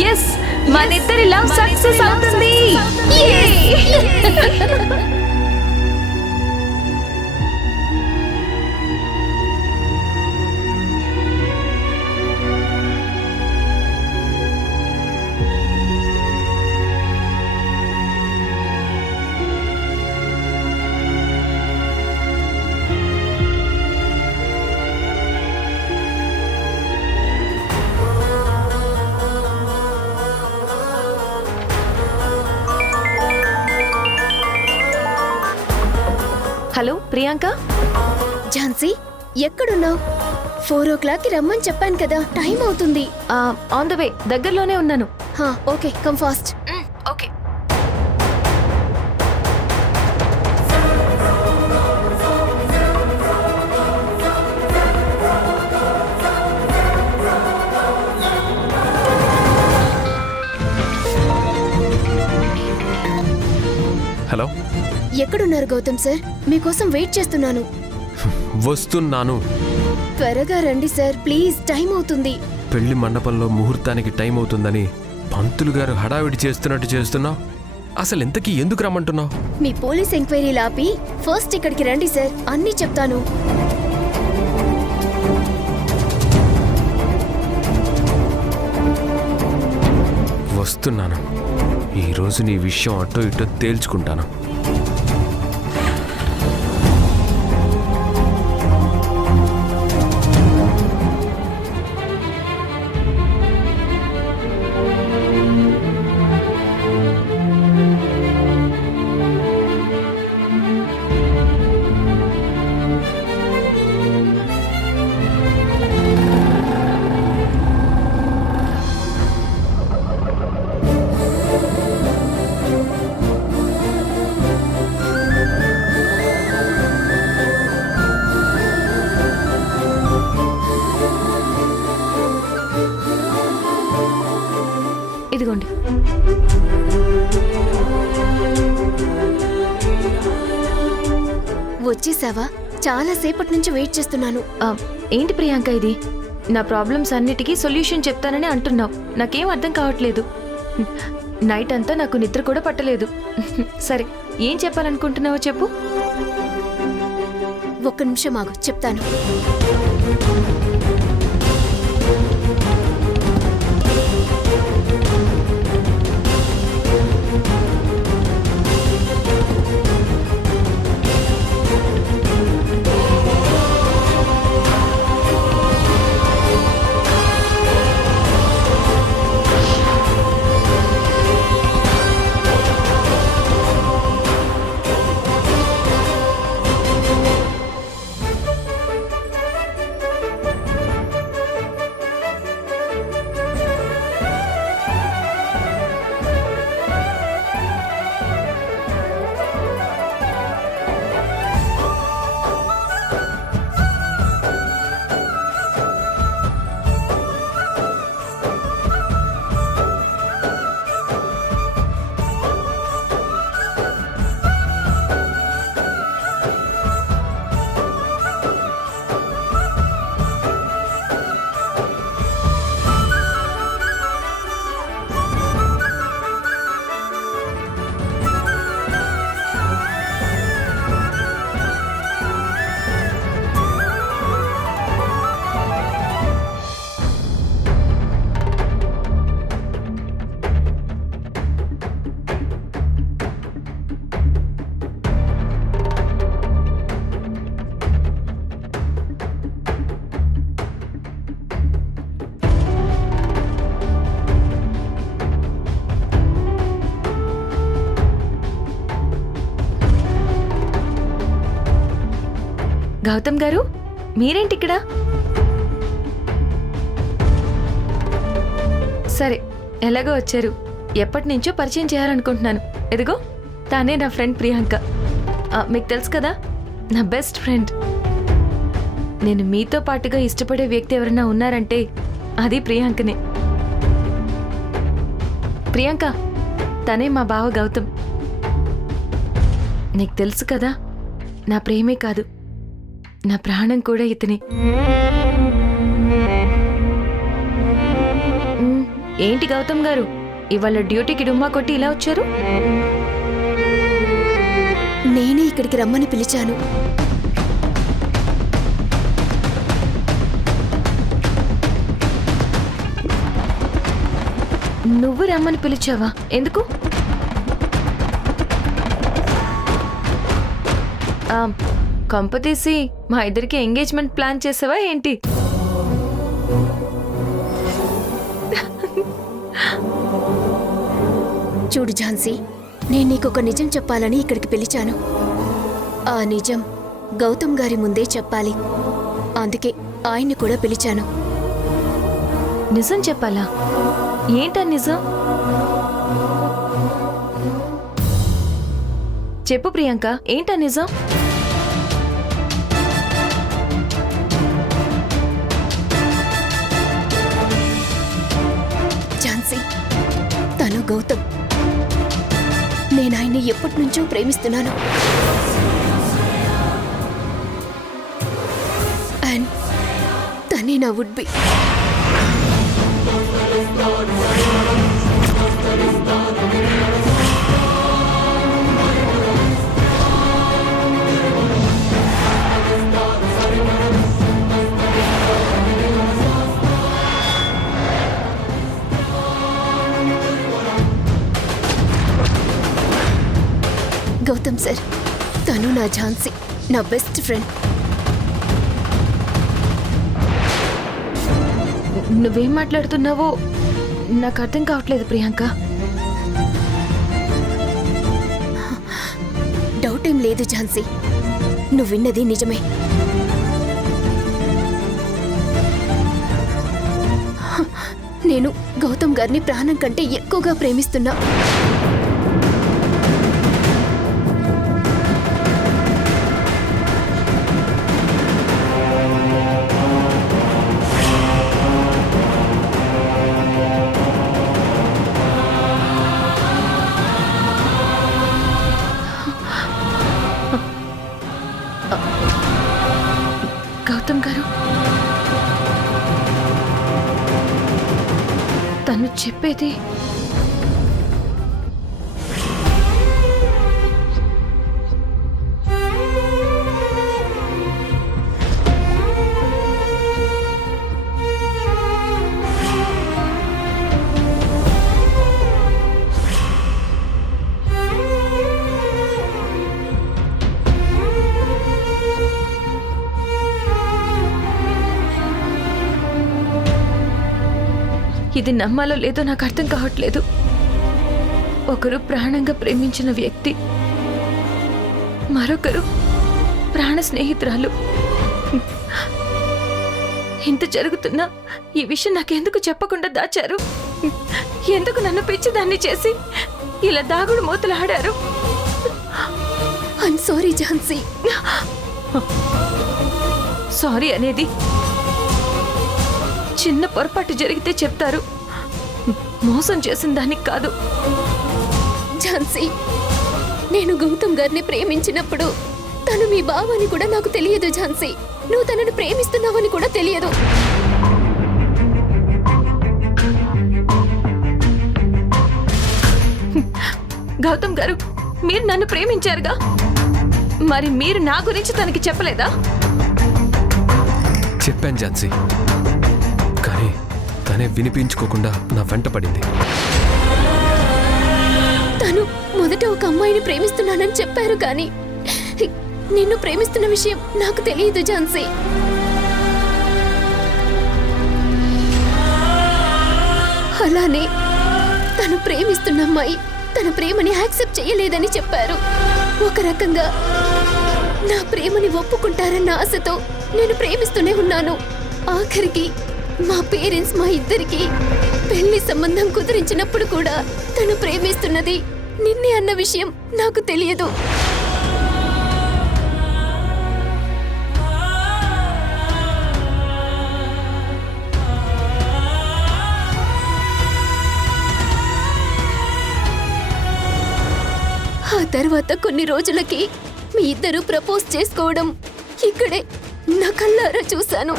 yes మనిద్దరి love success అవుతుంది hello Priyanka. Jhansi ఎక్కడున్నావు? 4 o'clock రమ్మని చెప్పాను కదా, టైం అవుతుంది. ఆన్ ద వే, దగ్గరలోనే ఉన్నాను. Okay, come fast. Okay. Hello, ఎక్కడున్నారు గౌతమ్ సార్? మీకోసం వెయిట్ చేస్తున్నాను. వస్తున్నాను. త్వరగా రండి సార్, ప్లీజ్, టైం అవుతుంది. పెళ్లి మండపంలో ముహూర్తానికి టైం అవుతుందని పంతులు గారు హడావిడి చేస్తున్నట్టు చేస్తున్నావు. అసలు ఇంతకీ ఎందుకు రమ్మంటున్నావు? మీ పోలీస్ ఎంక్వైరీలు ఆపి ఫస్ట్ ఇక్కడికి రండి సార్, అన్నీ చెప్తాను. వస్తున్నాను. ఈరోజు నీ విషయం అటో ఇటో తేల్చుకుంటాను. ఇదిగోండి. వచ్చేసావా? చాలా సేపటి నుంచి వెయిట్ చేస్తున్నాను. ఏంటి ప్రియాంక ఇది? నా ప్రాబ్లమ్స్ అన్నిటికీ సొల్యూషన్ చెప్తానని అంటున్నావు. నాకేం అర్థం కావట్లేదు. నైట్ అంతా నాకు నిద్ర కూడా పట్టలేదు. సరే, ఏం చెప్పాలనుకుంటున్నావో చెప్పు. ఒక్క నిమిషం ఆగు, చెప్తాను. గౌతమ్ గారు, మీరేంటి ఇక్కడ? సరే, ఎలాగో వచ్చారు. ఎప్పటి నుంచో పరిచయం చేయాలనుకుంటున్నాను. ఎదిగో తానే నా ఫ్రెండ్ ప్రియాంక. మీకు తెలుసు కదా, నా బెస్ట్ ఫ్రెండ్. నేను మీతో పాటుగా ఇష్టపడే వ్యక్తి ఎవరైనా ఉన్నారంటే అది ప్రియాంకనే. ప్రియాంక, తనే మా బావ గౌతమ్. నీకు తెలుసు కదా, నా ప్రేమే కాదు, నా ప్రాణం కూడా ఇతనే. ఏంటి గౌతమ్ గారు, ఇవాళ డ్యూటీకి డుమ్మా కొట్టి ఇలా వచ్చారు? నేనే ఇక్కడికి రమ్మని పిలిచాను. నువ్వు రమ్మని పిలిచావా? ఎందుకు? కొంపతీసి మా ఇద్దరికి ఎంగేజ్మెంట్ ప్లాన్ చేసావా ఏంటి? చూడు ఝాన్సీ, నేను నీకొక నిజం చెప్పాలని ఇక్కడికి పిలిచాను. ఆ నిజం గౌతమ్ గారి ముందే చెప్పాలి. అందుకే ఆయన్ని కూడా పిలిచాను. నిజం చెప్పాలా? ఏంటా నిజం? చెప్పు ప్రియాంక, ఏంటా నిజం? ఝాన్సీ, తను గౌతమ్. నేను ఆయన్ని ఎప్పటి నుంచో ప్రేమిస్తున్నాను. అండ్ తనే నా వుడ్ బి. గౌతమ్ సార్, తను నా ఝాన్సీ, నా బెస్ట్ ఫ్రెండ్. నువ్వేం మాట్లాడుతున్నావో నాకు అర్థం కావట్లేదు ప్రియాంక. డౌట్ ఏం లేదు ఝాన్సీ, నువ్వు విన్నది నిజమే. నేను గౌతమ్ గారిని ప్రాణం కంటే ఎక్కువగా ప్రేమిస్తున్నా. గౌతమ్ గారు, తను చెప్పేది ఇది నమ్మాలో లేదో నాకు అర్థం కావట్లేదు. ఒకరు ప్రాణంగా ప్రేమించిన వ్యక్తి, మరొకరు ప్రాణ స్నేహితురాలు. ఇంత జరుగుతున్నా ఈ విషయం నాకెందుకు చెప్పకుండా దాచారు? ఎందుకు నన్ను పిచ్చిదాన్ని చేసి ఇలా దాగుడు మూతలు ఆడారు? I'm sorry Jhansi. సారీ అనేది చిన్న పొరపాటు జరిగితే చెప్తారు, మోసం చేసిన దానికి కాదు. ఝాన్సీ, నేను గౌతమ్ గారిని ప్రేమించినప్పుడు తను మీ బావని కూడా నాకు తెలియదు ఝాన్సీ. నువ్వు తనను ప్రేమిస్తున్నావని కూడా తెలియదు. గౌతమ్ గారు, మీరు నన్ను ప్రేమించారుగా, మరి మీరు నా గురించి తనకి చెప్పలేదా? చెప్పాను ఝాన్సీ, కానీ తనే వినిపించుకోకుండా నా వెంట పడింది. తను మొదట ఒక అమ్మాయిని ప్రేమిస్తున్నానని చెప్పారు, కానీ నిన్ను ప్రేమిస్తున్న విషయం నాకు తెలియదు ఝాన్సీ. అలానే తను ప్రేమిస్తున్న అమ్మాయి తన ప్రేమని యాక్సెప్ట్ చేయలేదని చెప్పారు. ఒక రకంగా నా ప్రేమని ఒప్పుకుంటారన్న ఆశతో నేను ప్రేమిస్తూనే ఉన్నాను. ఆఖరికి మా పేరెంట్స్ మా ఇద్దరికి పెళ్లి సంబంధం కుదిరించినప్పుడు కూడా తను ప్రేమిస్తున్నది నిన్నే అన్న విషయం నాకు తెలియదు. ఆ తర్వాత కొన్ని రోజులకి మీ ఇద్దరు ప్రపోజ్ చేసుకోవడం ఇక్కడే నా కళ్ళారా చూశాను.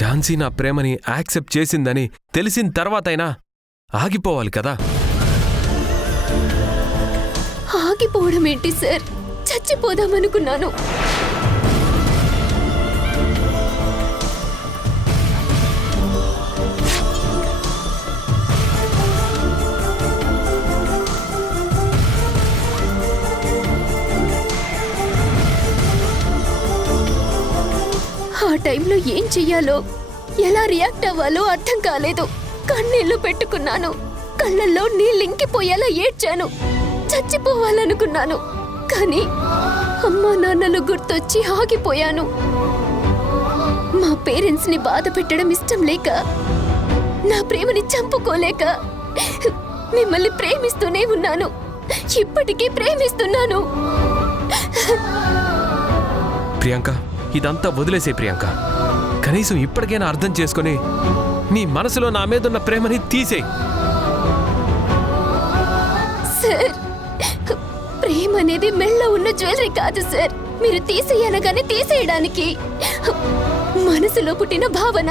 ఝాన్సీ నా ప్రేమని యాక్సెప్ట్ చేసిందని తెలిసిన తర్వాతైనా ఆగిపోవాలి కదా. ఆగిపోవడం ఏంటి సార్? చచ్చిపోదామనుకున్నాను. ఆ టైంలో ఏం చెయ్యాలో ఎలా రియాక్ట్ అవ్వాలో అర్థం కాలేదు. కన్నీళ్లు పెట్టుకున్నాను. కళ్ళల్లో నీళ్ళింకిపోయేలా ఏడ్చాను. చచ్చిపోవాలనుకున్నాను. కానీ అమ్మా నాన్నలు గుర్తొచ్చి ఆగిపోయాను. మా పేరెంట్స్ ని బాధ పెట్టడం ఇష్టం లేక, నా ప్రేమని చంపుకోలేక మిమ్మల్ని ప్రేమిస్తూనే ఉన్నాను. ఇప్పటికీ ప్రేమిస్తున్నాను. ప్రియాంక, ఇదంతా వదిలేసే ప్రియాంక. కనీసం ఇప్పటికైనా అర్థం చేసుకొని నీ మనసులో నా మీదున్న ప్రేమని తీసేయ్. సార్, ప్రేమ అనేది మెళ్ళ ఉన్న జ్యువెలరీ కాదు సార్. మీరు తీసేయనగానే తీసేయడానికి మనసులో పుట్టిన భావన.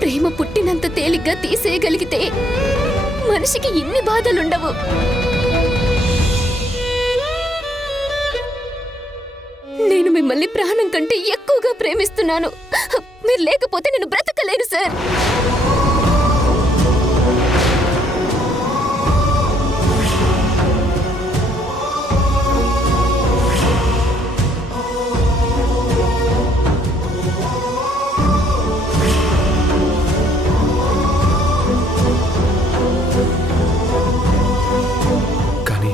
ప్రేమ పుట్టినంత తేలిగ్గా తీసేయగలిగితే మనిషికి ఇన్ని బాధలుండవు. నేను మిమ్మల్ని ప్రాణం కంటే ఎక్కువగా ప్రేమిస్తున్నాను. మీరు లేకపోతే నేను బ్రతకలేను సార్. కానీ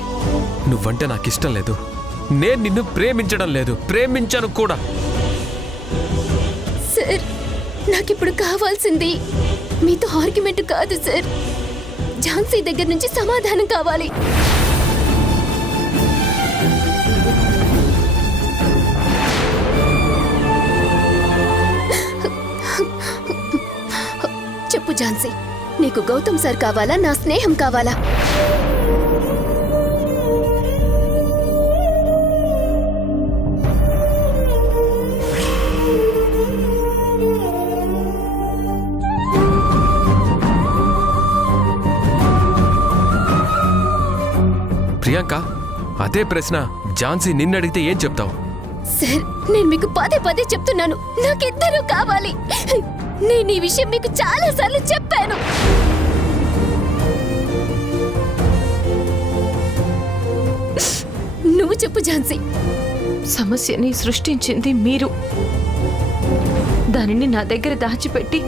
నువ్వంటే నాకిష్టం లేదు. నేను నిన్ను ప్రేమించడం లేదు, ప్రేమించను కూడా. సార్, నాకిప్పుడు కావాల్సింది మీతో ఆర్గ్యుమెంట్ కాదు సార్. ఝాన్సీ దగ్గర నుంచి సమాధానం కావాలి. చెప్పు ఝాన్సీ, నీకు గౌతమ్ సార్ కావాలా, నా స్నేహం కావాలా? ప్రియాంక, అదే ప్రశ్న ఝాన్సీ నిన్నడిగితే ఏం చెప్తావు? సార్, నేను మీకు పదే పదే చెప్తున్నాను, నాకిద్దరూ కావాలి. నేను ఈ విషయం మీకు చాలా సార్లు చెప్పాను. నువ్వు చెప్పు ఝాన్సీ. సమస్యని సృష్టించింది మీరు. దానిని నా దగ్గర దాచిపెట్టి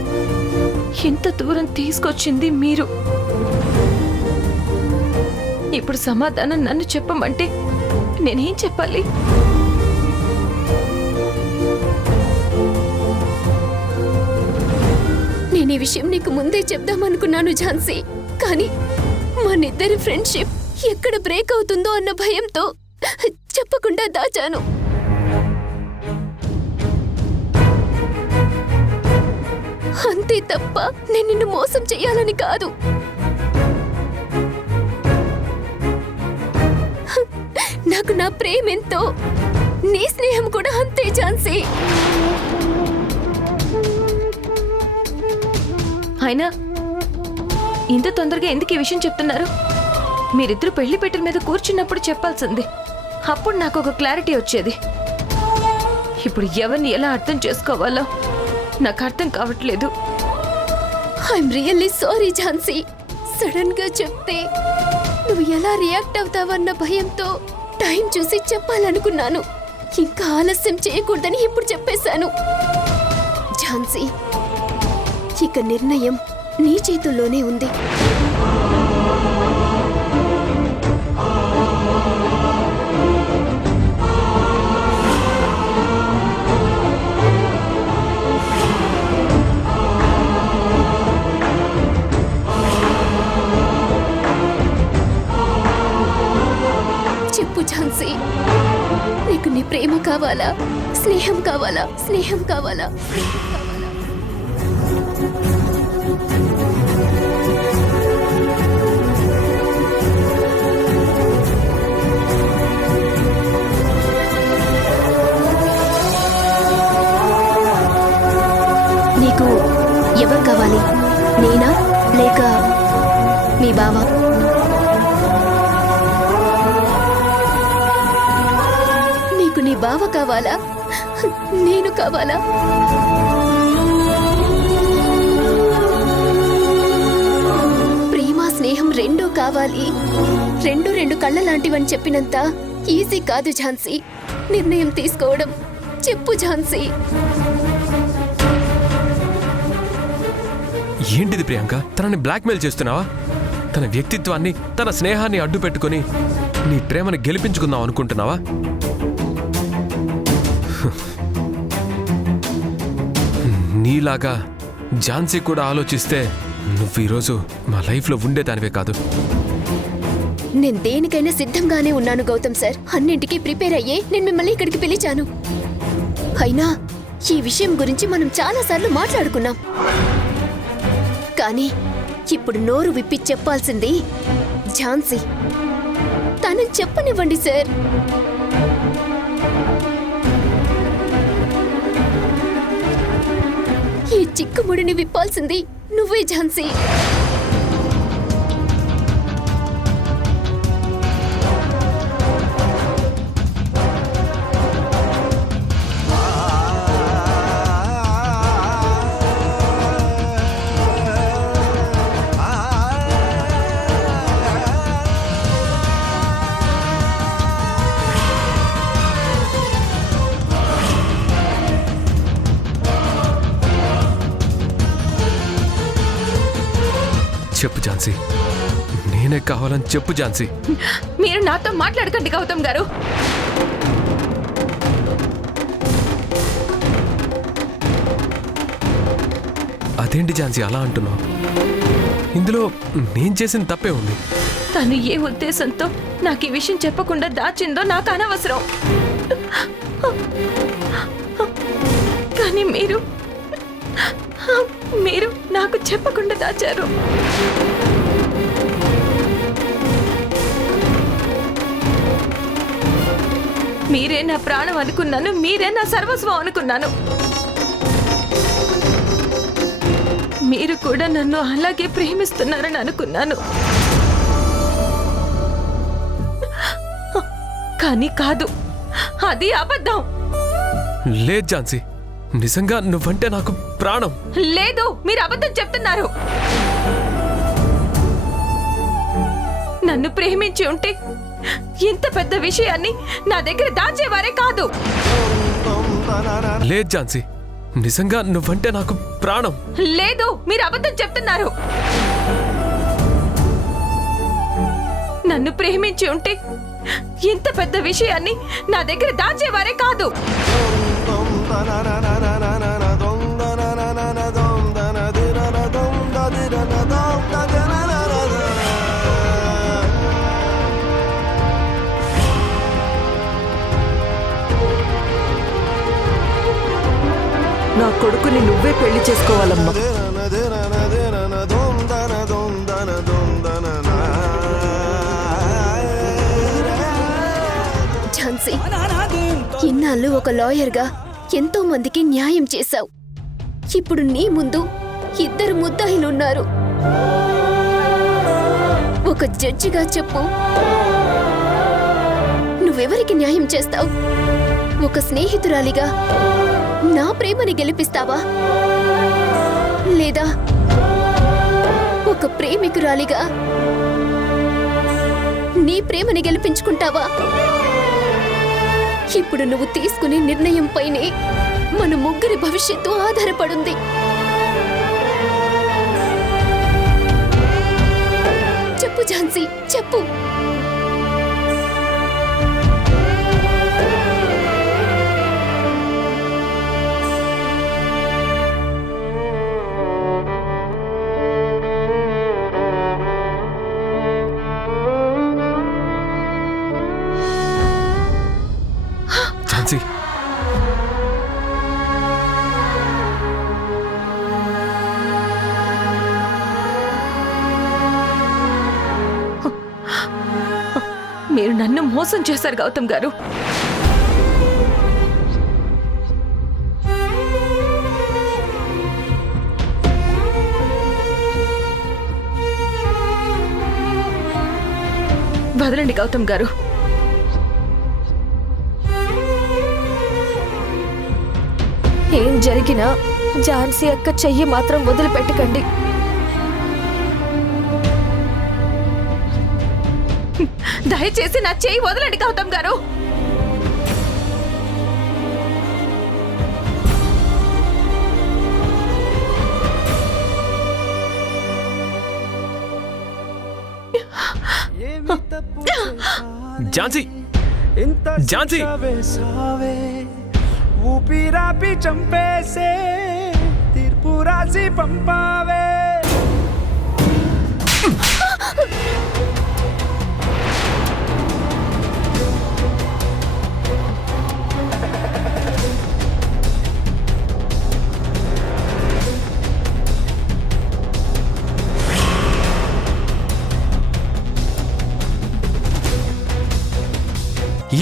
ఇంత దూరం తీసుకొచ్చింది మీరు. ఇప్పుడు సమాధానం నన్ను చెప్పమంటే నేనేం చెప్పాలి? నేను ఈ విషయం నీకు ముందే చెప్దామనుకున్నాను ఝాన్సీ. కానీ మనిద్దరి ఫ్రెండ్షిప్ ఎక్కడ బ్రేక్ అవుతుందో అన్న భయంతో చెప్పకుండా దాచాను. అంతే తప్ప నేను నిన్ను మోసం చెయ్యాలని కాదు. నాకు నా ప్రేమెంతో నీ స్నేహం కూడా అంతే ఝాన్సీ. అయినా ఇంత తొందరగా ఎందుకు ఈ విషయం చెప్తున్నారు? మీరిద్దరు పెళ్లి పెట్టెల మీద కూర్చున్నప్పుడు చెప్పాల్సింది. అప్పుడు నాకు ఒక క్లారిటీ వచ్చేది. ఇప్పుడు ఎవరిని ఎలా అర్థం చేసుకోవాలో నాకు అర్థం కావట్లేదు. I'm really sorry Jhansi. Sudden గా చెప్తే నువ్వు ఎలా రియాక్ట్ అవుతావన్న భయంతో టైం చూసి చెప్పాలనుకున్నాను. ఇంకా ఆలస్యం చేయకూడదని ఇప్పుడు చెప్పేశాను. ఝాన్సీ, ఇక నిర్ణయం నీ చేతుల్లోనే ఉంది. చెప్పు ఝాన్సీ, నీకు నీ ప్రేమ కావాలా, స్నేహం కావాలా? స్నేహం కావాలా? నీకు ఎవరు కావాలి? నేనా లేక మీ బావ? నీకు నీ బావ కావాలా, నేను కావాలా? ప్రేమ స్నేహం రెండూ కావాలి. రెండు కళ్ళ లాంటివని చెప్పినంత ఈజీ కాదు ఝాన్సీ నిర్ణయం తీసుకోవడం. చెప్పు ఝాన్సీ. ఏంటిది ప్రియాంక? తనని బ్లాక్మెయిల్ చేస్తున్నావా? తన వ్యక్తిత్వాన్ని, తన స్నేహాన్ని అడ్డు పెట్టుకుని నీ ప్రేమను గెలిపించుకుందాం అనుకుంటున్నావా? నీలాగా ఝాన్సీ కూడా ఆలోచిస్తే నువ్వు ఈరోజు మా లైఫ్లో ఉండేదానివే కాదు. నేను దేనికైనా సిద్ధంగానే ఉన్నాను గౌతమ్ సార్. అన్నింటికీ ప్రిపేర్ అయ్యే నేను మిమ్మల్ని ఇక్కడికి పిలిచాను. అయినా ఈ విషయం గురించి మనం చాలాసార్లు మాట్లాడుకున్నాం. కానీ ఇప్పుడు నోరు విప్పి చెప్పాల్సింది ఝాన్సీ. తనని చెప్పనివ్వండి సార్. ఈ చిక్కుముడిని విప్పాల్సింది నువ్వే ఝాన్సీ. చెప్పు ఝాన్సీ, నేనే కావాలని చెప్పు ఝాన్సీ. మీరు నాతో మాట్లాడకండి గౌతమ్ గారు. అదేంటి ఝాన్సీ అలా అంటున్నావు? ఇందులో నేను చేసిన తప్పే ఉంది. తను ఏ ఉద్దేశంతో నాకు ఈ విషయం చెప్పకుండా దాచిందో నాకు అనవసరం. కానీ మీరు నాకు చెప్పకుండా దాచారు. మీరే నా ప్రాణం అనుకున్నాను, మీరే నా సర్వస్వం అనుకున్నాను. మీరు కూడా నన్ను అలాగే ప్రేమిస్తున్నారని అనుకున్నాను. కానీ కాదు, అది అబద్ధం. లేదు ఝాన్సీ, నిజంగా నువ్వంటే నాకు ప్రాణం. లేదు, మీరు అబద్ధం చెప్తున్నారు. నన్ను ప్రేమించి ఉంటే ఇంత పెద్ద విషయాన్ని నా దగ్గర దాచేవారే కాదు. లేదు ఝాన్సీ, నిజంగా నువ్వంటే నాకు ప్రాణం. లేదు, మీరు అబద్ధం చెప్తున్నారు. నన్ను ప్రేమించి ఉంటే ఇంత పెద్ద విషయాన్ని నా దగ్గర దాచేవారే కాదు. నా కొడుకుని నువ్వే పెళ్లి చేసుకోవాలమ్మా. ఝాన్సీ, ఇన్నాళ్ళు ఒక లాయర్గా ఎంతో మందికి న్యాయం చేశావు. ఇప్పుడు నీ ముందు ఇద్దరు ముద్దాయిలున్నారు. ఒక జడ్జిగా చెప్పు, నువ్వెవరికి న్యాయం చేస్తావు? ఒక స్నేహితురాలిగా నా ప్రేమని గెలిపిస్తావా, లేదా ఒక ప్రేమికురాలిగా నీ ప్రేమని గెలిపించుకుంటావా? ఇప్పుడు నువ్వు తీసుకునే నిర్ణయం పైనే మన ముగ్గురి భవిష్యత్తు ఆధారపడుంది. చెప్పు ఝాన్సీ, చెప్పు. ఝాన్సీ, మీరు నన్ను మోసం చేశారు గౌతమ్ గారు. వదలండి గౌతమ్ గారు. ఏం జరిగినా ఝాన్సీ అక్క చెయ్యి మాత్రం వదిలిపెట్టకండి. దయచేసి నా చేయి వదలండి గౌతమ్ గారు. ఝాన్సీ, ఝాన్సీ, ఊపిరాపి చంపేసే తీర్పు రాసి పంపావే.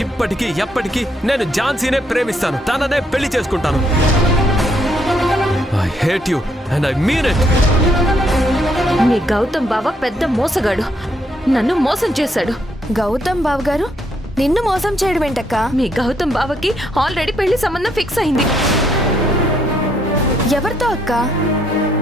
ఇప్పటికీ ఎప్పటికీ నేను ఝాన్సీనే ప్రేమిస్తాను, తననే పెళ్లి చేసుకుంటాను. I hate you and I mean it. మీ గౌతమ్ బావ పెద్ద మోసగాడు, నన్ను మోసం చేశాడు. గౌతమ్ బావ గారు నిన్ను మోసం చేయడం ఏంటక్క? మీ గౌతమ్ బావకి ఆల్రెడీ పెళ్లి సంబంధం ఫిక్స్ అయింది. ఎవరితో అక్క?